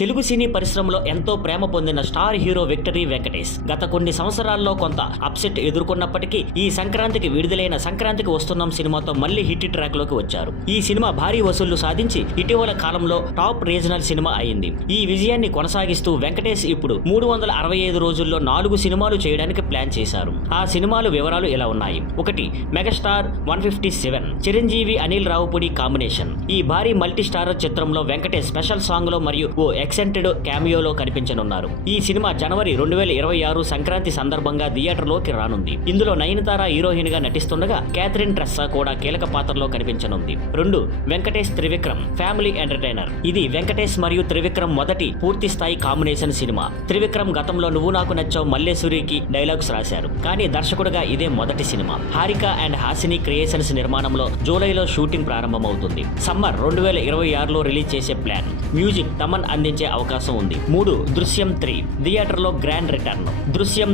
తెలుగు సినీ పరిశ్రమలో ఎంతో ప్రేమ పొందిన స్టార్ హీరో విక్టరీ వెంకటేష్ గత కొన్ని సంవత్సరాల్లో కొంత అప్సెట్ ఎదుర్కొన్నప్పటికీ ఈ సంక్రాంతికి విడుదలైన సంక్రాంతికి వస్తున్నాం సినిమాతో మళ్లీ హిట్ ట్రాక్ లోకి వచ్చారు. ఈ సినిమా భారీ వసూళ్లు సాధించి ఇటీవల కాలంలో టాప్ రీజనల్ సినిమా అయింది. ఈ విజయాన్ని కొనసాగిస్తూ వెంకటేష్ ఇప్పుడు 365 రోజుల్లో 4 సినిమాలు చేయడానికి ప్లాన్ చేశారు. ఆ సినిమాలు వివరాలు ఇలా ఉన్నాయి. 1. Megastar 157 Chiranjeevi Anil Ravipudi combination. ఈ భారీ మల్టీ స్టారర్ చిత్రంలో వెంకటేష్ స్పెషల్ సాంగ్ లో మరియు ఓ ఎక్సెంటెడ్ క్యామియోలో కనిపించనున్నారు. ఈ సినిమా జనవరి 2026 సంక్రాంతి సందర్భంగా థియేటర్లోకి రానుంది. ఇందులో నయనతార హీరోయిన్ గా నటిస్తుండగా క్యాథరిన్ ట్రెస్సా కూడా కీలక పాత్రలో కనిపించనుంది. 2. Venkatesh Trivikram family entertainer. ఇది వెంకటేష్ మరియు త్రివిక్రమ్ మొదటి పూర్తి స్థాయి కాంబినేషన్ సినిమా. త్రివిక్రమ్ గతంలో నువ్వు నాకు నచ్చావు మల్లేశ్వరికి డైలాగ్స్ రాశారు, కానీ దర్శకుడుగా ఇదే మొదటి cinema. Harika and Hasini creations నిర్మాణంలో జూలైలో షూటింగ్ ప్రారంభమవుతుంది. సమ్మర్ 2026లో రిలీజ్ చేసే ప్లాన్. మ్యూజిక్ తమన్ అందించే అవకాశం ఉంది. 3. దృశ్యం 3 థియేటర్లో గ్రాండ్ రిటర్న్. దృశ్యం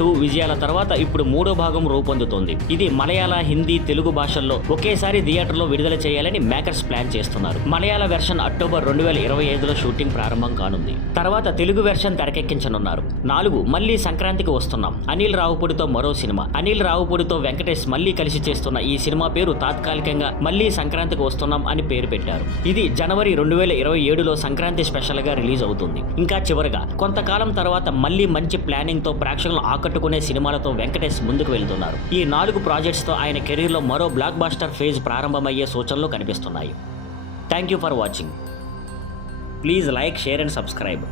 2 విజయాల తర్వాత ఇప్పుడు 3వ భాగం రూపొందుతోంది. ఇది మలయాళ, హిందీ, తెలుగు భాషల్లో ఒకేసారి థియేటర్లో విడుదల చేయాలని మేకర్స్ ప్లాన్ చేస్తున్నారు. మలయాళ వెర్షన్ అక్టోబర్ 2025లో షూటింగ్ ప్రారంభం కానుంది. తర్వాత తెలుగు వెర్షన్ తెరకెక్కించనున్నారు. 4. మళ్లీ సంక్రాంతికి వస్తున్నాం. అనిల్ రావుపూడితో మరో సినిమా. అనిల్ రావుపూడితో వెంకటేష్ మళ్లీ కలిసి చేస్తున్న ఈ సినిమా పేరు తాత్కాలికంగా మళ్లీ సంక్రాంతికి వస్తున్నాం అని పేరు పెట్టారు. ఇది జనవరి 2027లో సంక్రాంతి స్పెషల్ గా రిలీజ్ అవుతుంది. ఇంకా చివరగా కొంతకాలం తర్వాత మళ్లీ మంచి ప్లానింగ్ తో ప్రేక్షకులను ఆకట్టుకునే సినిమాలతో వెంకటేష్ ముందుకు వెళ్తున్నారు. ఈ 4 ప్రాజెక్ట్స్ తో ఆయన కెరీర్ లో మరో బ్లాక్ బాస్టర్ ఫేజ్ ప్రారంభమయ్యే సూచనలు కనిపిస్తున్నాయి. Thank you for watching. Please like, share and subscribe.